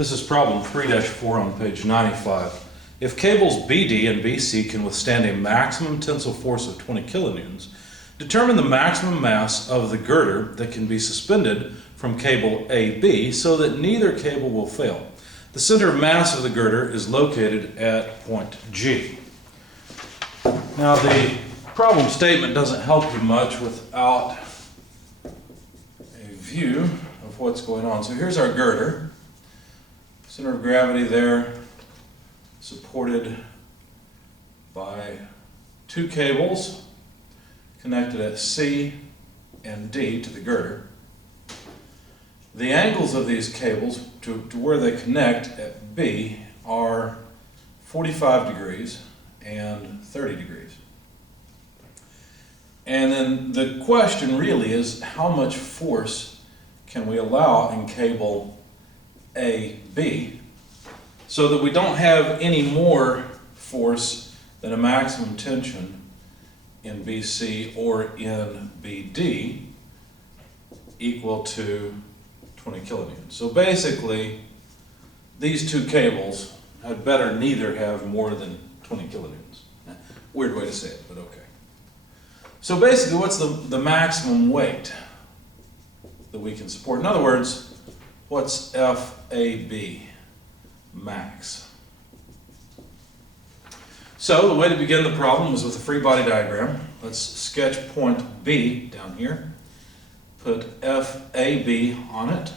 This is problem 3-4 on page 95. If cables BD and BC can withstand a maximum tensile force of 20 kilonewtons, determine the maximum mass of the girder that can be suspended from cable AB so that neither cable will fail. The center of mass of the girder is located at point G. Now the problem statement doesn't help you much without a view of what's going on. So here's our girder. Center of gravity there, supported by two cables connected at C and D to the girder. The angles of these cables to where they connect at B are 45 degrees and 30 degrees. And then the question really is, how much force can we allow in cable AB so that we don't have any more force than a maximum tension in BC or in BD equal to 20 kilonewtons. So basically, these two cables had better neither have more than 20 kilonewtons. Weird way to say it, but okay. So basically, what's the maximum weight that we can support? In other words, what's FAB max? So the way to begin the problem is with a free body diagram. Let's sketch point B down here. Put FAB on it.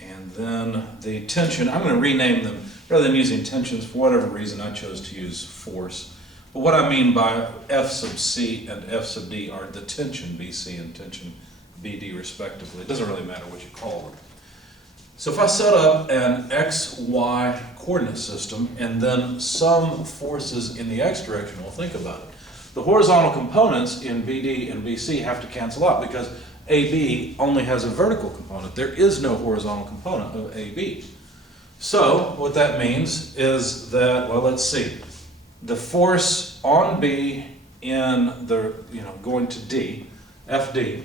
And then the tension, I'm going to rename them. Rather than using tensions, for whatever reason, I chose to use force. But what I mean by F sub C and F sub D are the tension BC and tension BD respectively. It doesn't really matter what you call them. So if I set up an XY coordinate system and then some forces in the X direction, well, think about it. The horizontal components in BD and BC have to cancel out because AB only has a vertical component. There is no horizontal component of AB. So what that means is that, well, let's see. The force on B in the, going to D, FD,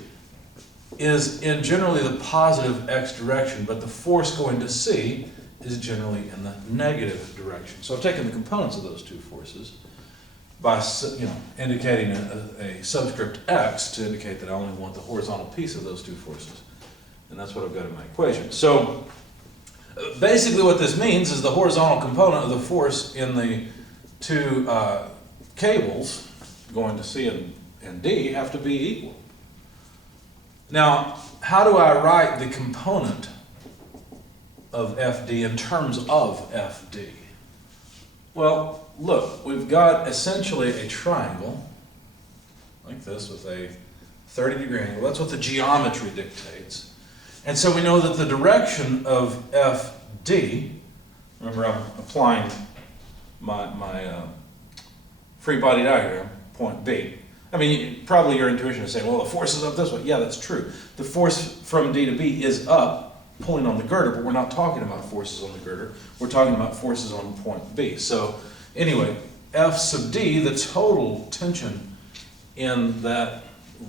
is in generally the positive X direction, but the force going to C is generally in the negative direction. So I've taken the components of those two forces by indicating a subscript X to indicate that I only want the horizontal piece of those two forces. And that's what I've got in my equation. So basically what this means is the horizontal component of the force in the two cables going to C and D have to be equal. Now, how do I write the component of FD in terms of FD? Well, look, we've got essentially a triangle like this with a 30-degree angle. That's what the geometry dictates. And so we know that the direction of FD, remember I'm applying my free body diagram, point B. I mean, probably your intuition is saying, well, the force is up this way. Yeah, that's true. The force from D to B is up, pulling on the girder, but we're not talking about forces on the girder. We're talking about forces on point B. So anyway, F sub D, the total tension in that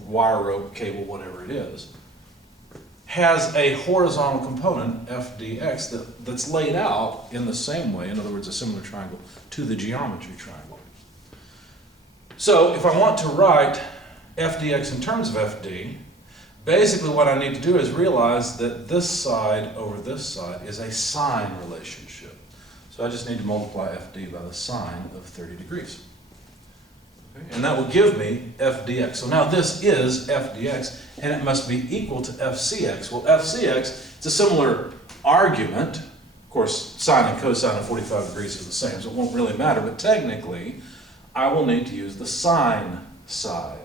wire rope, cable, whatever it is, has a horizontal component, FDX, that's laid out in the same way, in other words, a similar triangle, to the geometry triangle. So if I want to write FDX in terms of FD, basically what I need to do is realize that this side over this side is a sine relationship. So I just need to multiply FD by the sine of 30 degrees. Okay? And that will give me FDX. So now this is FDX, and it must be equal to FCX. Well, FCX, it's a similar argument. Of course, sine and cosine of 45 degrees is the same, so it won't really matter, but technically, I will need to use the sine side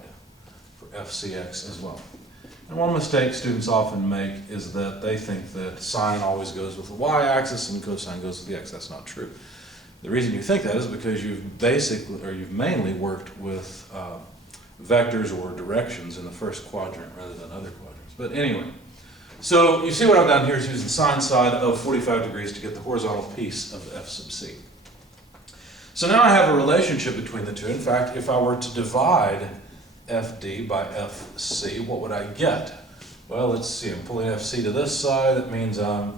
for FCX as well. And one mistake students often make is that they think that sine always goes with the y-axis and cosine goes with the x. That's not true. The reason you think that is because you've mainly worked with vectors or directions in the first quadrant rather than other quadrants. But anyway, so you see what I've done here is use the sine side of 45 degrees to get the horizontal piece of F sub C. So now I have a relationship between the two. In fact, if I were to divide FD by FC, what would I get? Well, let's see, I'm pulling FC to this side. That means I'm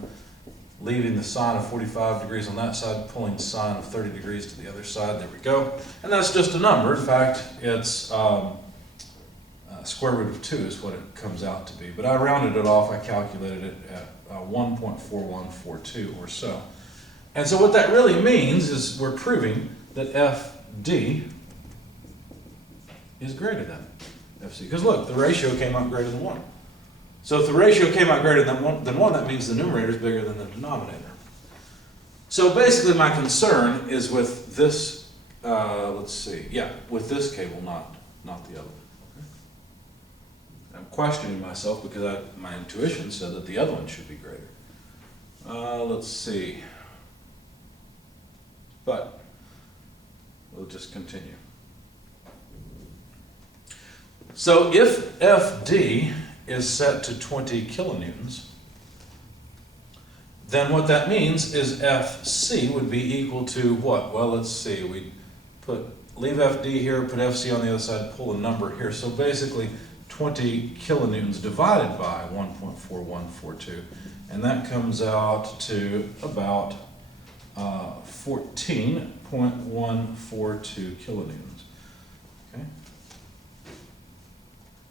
leaving the sine of 45 degrees on that side, pulling sine of 30 degrees to the other side. There we go. And that's just a number. In fact, it's square root of 2 is what it comes out to be. But I rounded it off. I calculated it at 1.4142 or so. And so what that really means is we're proving that FD is greater than FC. Because look, the ratio came out greater than 1. So if the ratio came out greater than 1, that means the numerator is bigger than the denominator. So basically my concern is with this, let's see, yeah, with this cable, not the other one. I'm questioning myself because my intuition said that the other one should be greater. Let's see. But we'll just continue. So if FD is set to 20 kilonewtons, then what that means is FC would be equal to what? Well, let's see. We leave FD here, put FC on the other side, pull a number here. So basically 20 kilonewtons divided by 1.4142, and that comes out to about 14.142 kilonewtons. Okay.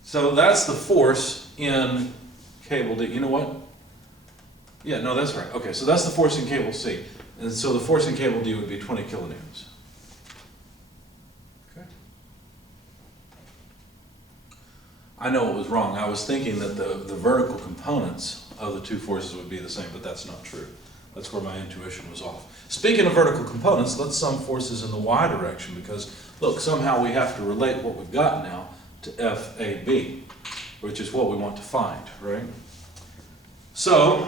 So that's the force in cable D. You know what? Yeah, no, that's right. Okay, so that's the force in cable C. And so the force in cable D would be 20 kilonewtons. Okay. I know it was wrong. I was thinking that the vertical components of the two forces would be the same, but that's not true. That's where my intuition was off. Speaking of vertical components, let's sum forces in the y direction because, look, somehow we have to relate what we've got now to FAB, which is what we want to find, right? So,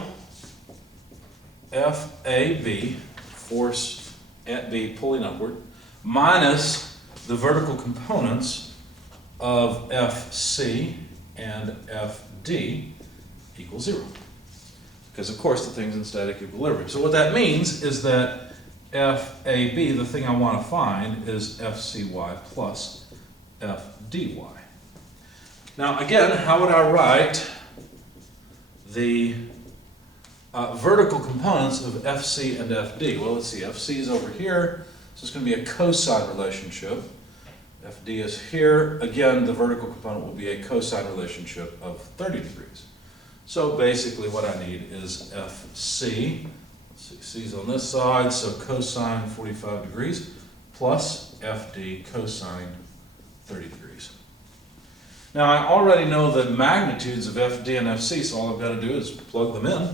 FAB, force at B pulling upward, minus the vertical components of FC and FD equals 0. Because, of course, the thing's in static equilibrium. So what that means is that FAB, the thing I want to find, is FCY plus FDY. Now, again, how would I write the vertical components of FC and FD? Well, let's see. FC is over here, so it's going to be a cosine relationship. FD is here. Again, the vertical component will be a cosine relationship of 30 degrees. So basically what I need is FC, let's see, C's on this side, so cosine 45 degrees, plus FD cosine 30 degrees. Now I already know the magnitudes of FD and FC, so all I've got to do is plug them in,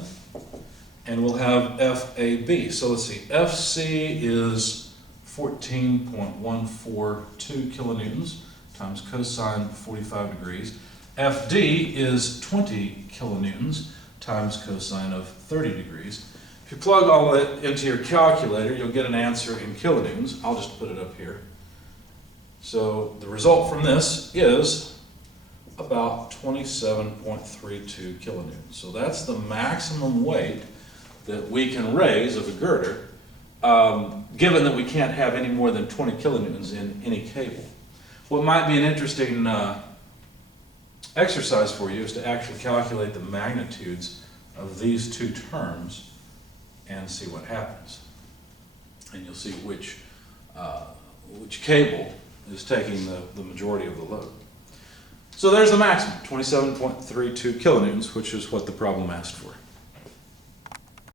and we'll have FAB. So let's see, FC is 14.142 kilonewtons times cosine 45 degrees. FD is 20 kilonewtons times cosine of 30 degrees. If you plug all that into your calculator, you'll get an answer in kilonewtons. I'll just put it up here. So the result from this is about 27.32 kilonewtons. So that's the maximum weight that we can raise of a girder, given that we can't have any more than 20 kilonewtons in any cable. What might be an interesting exercise for you is to actually calculate the magnitudes of these two terms and see what happens. And you'll see which cable is taking the majority of the load. So there's the maximum, 27.32 kilonewtons, which is what the problem asked for.